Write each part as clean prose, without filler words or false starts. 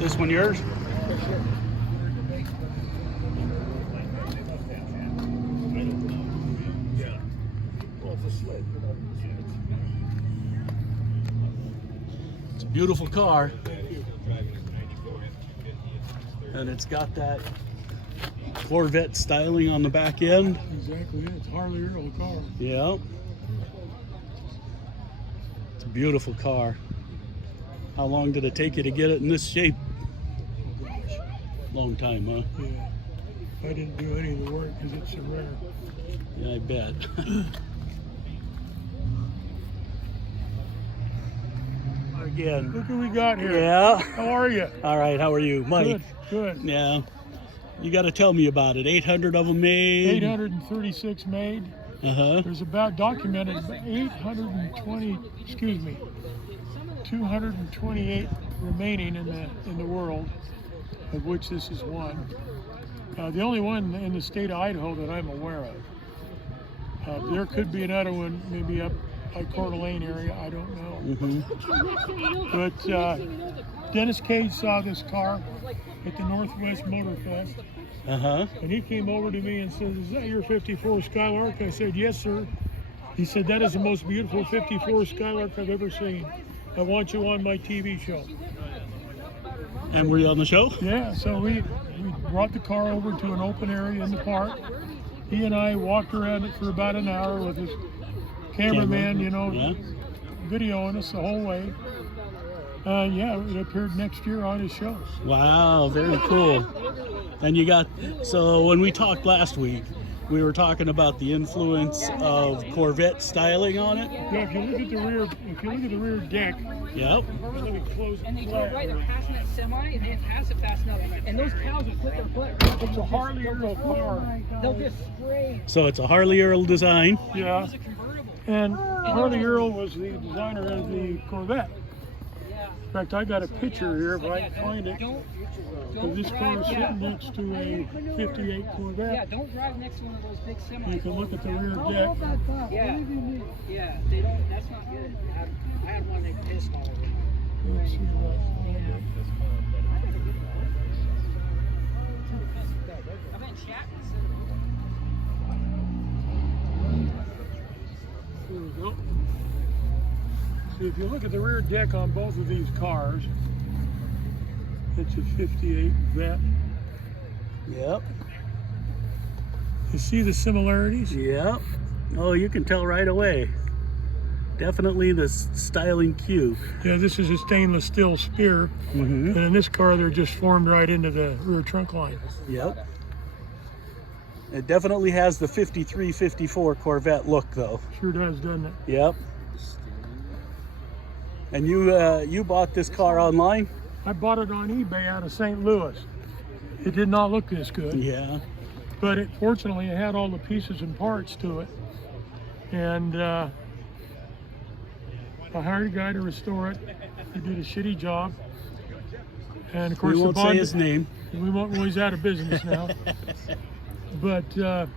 This one yours? It's a beautiful car. And it's got that Corvette styling on the back end. Exactly, it's Harley Earl car. Yeah. It's a beautiful car. How long did it take you to get it in this shape? Oh gosh, Long time, huh? yeah. I didn't do any of the work because it's so rare. Yeah, I bet. Again. Look who we got here. Yeah. How are you? All right, how are you? Mike. Good, good. Yeah. You got to tell me about it. 800 of them made. 836 made. Uh-huh. There's about documented 820, excuse me, 228 remaining in the world, of which this is one. The only one in the state of Idaho that I'm aware of. There could be another one, maybe up by Coeur d'Alene area, I don't know. Mm-hmm. But Dennis Cage saw this car at the Northwest Motor Fest. Uh-huh. And he came over to me and said, "Is that your 54 Skylark?" I said, "Yes, sir." He said, "That is the most beautiful 54 Skylark I've ever seen. I want you on my TV show." And were you on the show? Yeah, so we brought the car over to an open area in the park. He and I walked around it for about an hour with his cameraman, you know, Yeah. videoing us the whole way. Yeah, it appeared next year on his show. Wow, very cool. And you got, so when we talked last week, we were talking about the influence of Corvette styling on it. Yeah, if you look at the rear deck. Yep. Let me close And they go right, they're passing that semi, and they didn't pass it fast enough. And those cows will put their foot. It's a Harley Earl car. They'll just spray. So it's a Harley Earl design. Yeah. It's a convertible. And Harley Earl was the designer of the Corvette. Yeah. In fact, I got a picture here if I can find it. Don't Of this car drive, sitting next to a 58 yeah, Corvette. don't drive next to one of those big semis. You can look at the rear deck. Yeah, yeah, they don't, that's not good. I had one, they pissed all over me. Let's see what I find it. I've been chatting. There we go. So if you look at the rear deck on both of these cars, it's a 58 Vet. Yep. You see the similarities? Yep. Oh, you can tell right away. Definitely the styling cue. Yeah, this is a stainless steel spear. Mm-hmm. And in this car, they're just formed right into the rear trunk line. Yep. It definitely has the 53, 54 Corvette look, though. Sure does, doesn't it? Yep. And you bought this car online? I bought it on eBay out of St. Louis. It did not look this good, Yeah. but fortunately it had all the pieces and parts to it. And I hired a guy to restore it. He did a shitty job. And of course, We won't say his name. We won't. Well, he's out of business now. But the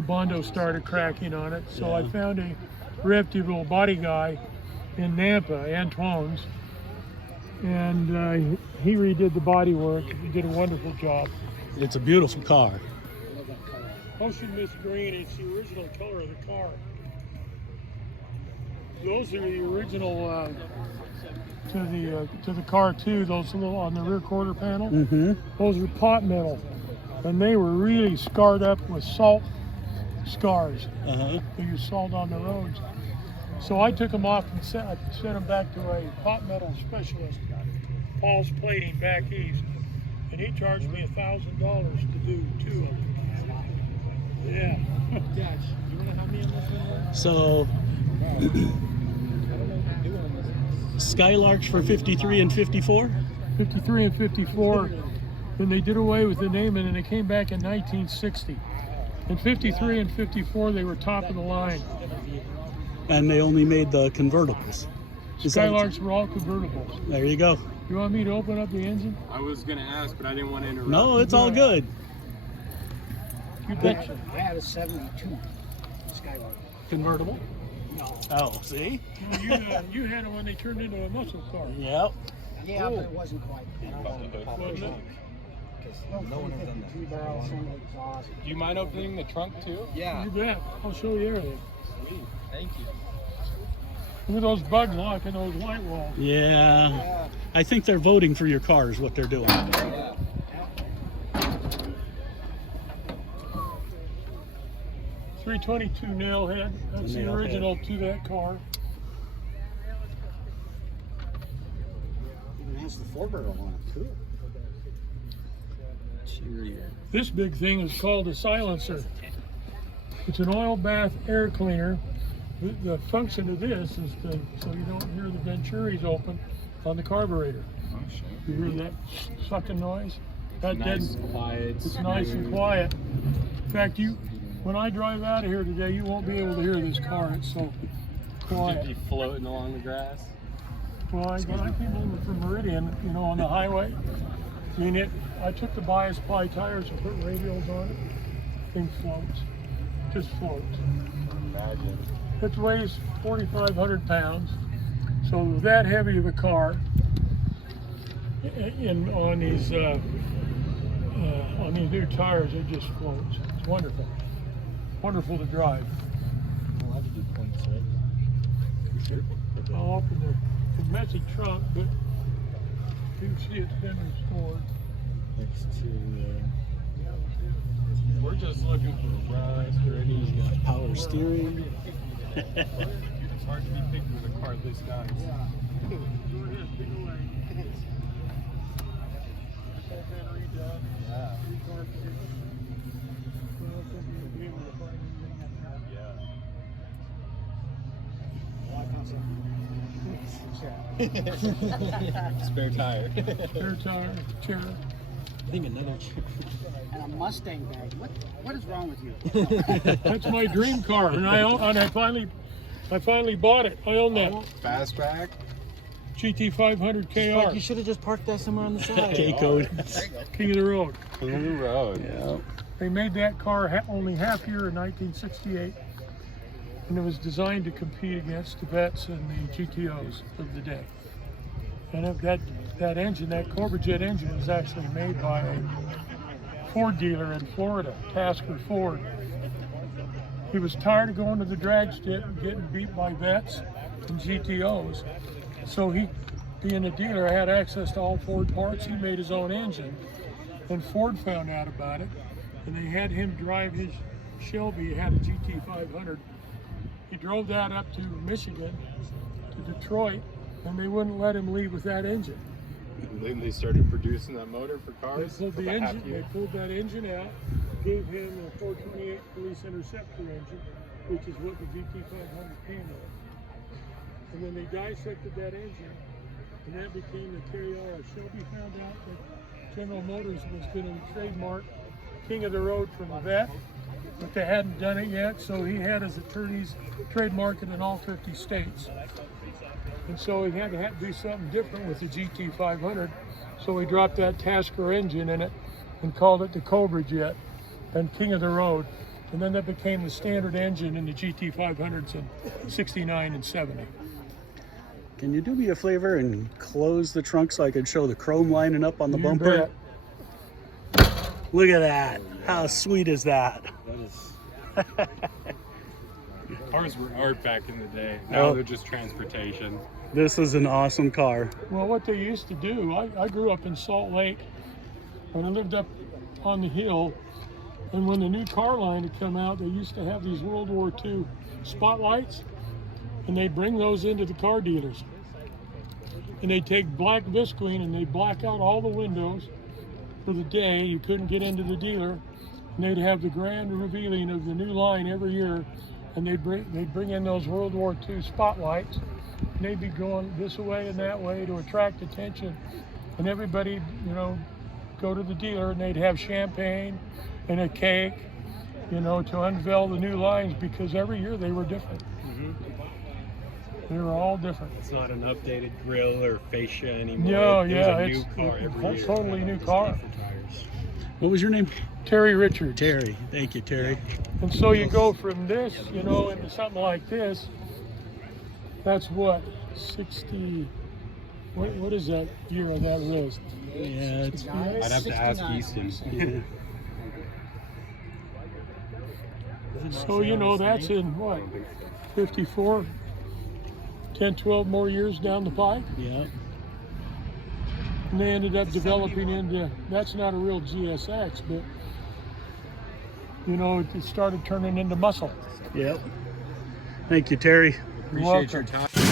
Bondo started cracking on it, so I Yeah. found a reputable body guy in Nampa, Antoine's, and he redid the body work. He did a wonderful job. It's a beautiful car. Ocean Mist Green, it's the original color of the car. Those are the original to the car too. Those little on the rear quarter panel. Mm-hmm. Those are pot metal, and they were really scarred up with salt scars. Uh-huh. They used salt on the roads. So I took them off and sent them back to a pot metal specialist, Paul's Plating, back east, and he charged me $1,000 to do 2 of them. Yeah. Gosh, you want to help me on this one? So, Skylarks for 53 and 54? 53 and 54. Then they did away with the naming, and they came back in 1960. In 53 and 54, they were top of the line. And they only made the convertibles. Is that- Skylarks were all convertibles. There you go. You want me to open up the engine? I was gonna ask, but I didn't want to interrupt. No, it's all good. You betcha. I had a 72 Skylark. Convertible? No. Oh, see? Well, you had it when they turned into a muscle car. Yep. Yeah, but it wasn't quite. And I wanted to pop the trunk because no one has done that. Two-barrel single exhaust. Do you mind opening the trunk too? Yeah. You bet. I'll show you everything. Sweet. Thank you. Look at those bug lock and those white walls. Yeah. I think they're voting for your car is what they're doing. Yeah. 322 nail head. That's the Nail original to that car. Even has the 4-barrel on it too. This big thing is called a silencer. It's an oil bath air cleaner. The function of this is so you don't hear the venturis open on the carburetor. You hear that sucking noise? That Nice, dead- quiet. It's nice and quiet. In fact, when I drive out of here today, you won't be able to hear this car. It's so Just quiet. be floating along the grass. Well, when I came over from Meridian, on the highway, I took the bias ply tires and put radials on it. Thing floats, just floats. Imagine. It weighs 4,500 pounds, so with that heavy of a car, on these new tires, it just floats. It's wonderful, wonderful to drive. We'll have to do points, right? I'll open the messy trunk, but you can see it's been restored. Next to. We're just looking for rust or any. Power steering. It's hard to be picky with a car this nice. Go ahead, take it away. It's all been redone, Yeah. recarpeted. Well, I think you'll be able to find anything like that. Spare tire. Spare tire, chair. I think another. And a Mustang bag. What is wrong with you? That's my dream car, and I finally bought it. I own that Fastback. GT500 KR, You should have just parked that somewhere on the side. K code. King of the road. King of the road. Yeah. They made that car only half year in 1968, and it was designed to compete against the Vettes and the GTOs of the day. And that engine, that Corvette engine, was actually made by a Ford dealer in Florida, Tasker Ford. He was tired of going to the drag strip and getting beat by Vettes and GTOs. So he, being a dealer, had access to all Ford parts. He made his own engine. And Ford found out about it, and they had him drive his Shelby. He had a GT500. He drove that up to Michigan, to Detroit, and they wouldn't let him leave with that engine. And then they started producing that motor for They cars. pulled for the about half engine. a year. They pulled that engine out, gave him a 428 Police Interceptor engine, which is what the GT500 came with. And then they dissected that engine, and that became the KR. Shelby found out that General Motors was going to trademark King of the Road from the Vette, but they hadn't done it yet, so he had his attorneys trademark it in all 50 states. And so he had to do something different with the GT500, so he dropped that Tasker engine in it and called it the Cobra Jet and King of the Road. And then that became the standard engine in the GT500s in 69 and 70. Can you do me a favor and close the trunk so I can show the chrome lining up on the You bumper? bet. Look at that. How sweet is that? Cars were art back in the day. Now Oh. they're just transportation. This is an awesome car. Well, what they used to do, I grew up in Salt Lake, and I lived up on the hill, and when the new car line had come out, they used to have these World War II spotlights, and they'd bring those into the car dealers. And they'd take black visqueen and they'd black out all the windows for the day. You couldn't get into the dealer, and they'd have the grand revealing of the new line every year, and they'd bring in those World War II spotlights, and they'd be going this way and that way to attract attention, and everybody, go to the dealer, and they'd have champagne and a cake, to unveil the new lines, because every year they were different. They were all different. It's not an updated grille or fascia anymore. No, It yeah, was a it's new car every a year. totally new car. What was your name? Terry Richards. Terry. Thank you, Terry. And so you go from this, into something like this. That's what, 60, What is that year on that wrist? Yeah, it's I'd have to ask 69. Easton. So, you know, that's in what, 54, 10, 12 more years down the pike. yeah. And they ended up developing into, that's not a real GSX, but, you know, it started turning into muscle. Yep. Thank you, Terry. You're Appreciate your welcome. time.